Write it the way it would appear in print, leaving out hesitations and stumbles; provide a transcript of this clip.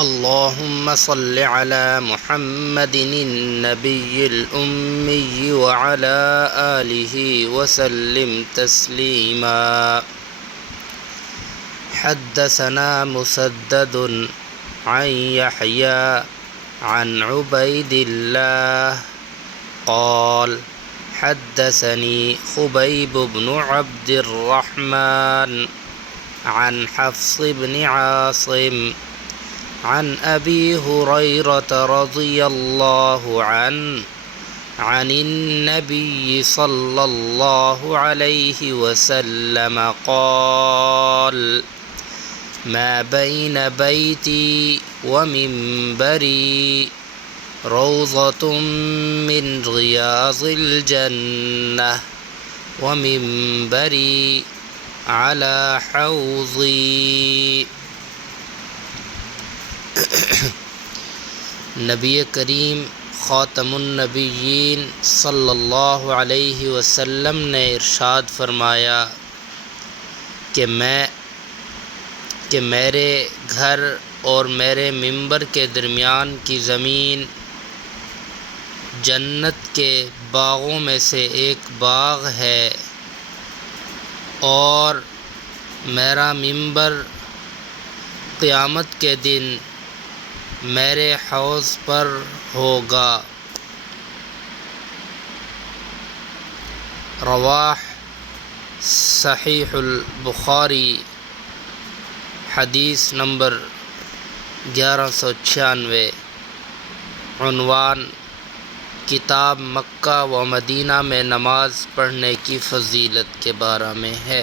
अल्लाहुम्मा सल्लि अला मुहम्मदिन नबिय्यिल उम्मी व अला आलिहि व सल्लिम तस्लीमा। हद्दसना मुसद्ददुन अन यहया अन उबैदिल्लाह क़ाल हद्दसनी खुबैब इब्न अब्दिर्रहमान अन हफ्स इब्न आसिम अन अबी हुरैरता रज़ियल्लाहु अन्हु अनिन नबी सल्लल्लाहु अलैहि वसल्लम क़ाल मा बैन बैती व मिंबरी रौज़तुम मिन रियाज़िल जन्नह व मिंबरी अला हौज़ी। नबी करीम ख़ातमुन्नबिय्यीन सल्लल्लाहु अलैहि वसल्लम ने इरशाद फरमाया कि मेरे घर और मेरे मिंबर के दरमियान की ज़मीन जन्नत के बाग़ों में से एक बाग़ है और मेरा मिंबर क़यामत के दिन मेरे हौज़ पर होगा। रवाह सहीहुल बुखारी हदीस नंबर 1196। उन्वान किताब मक्का व मदीना में नमाज़ पढ़ने की फ़जीलत के बारे में है।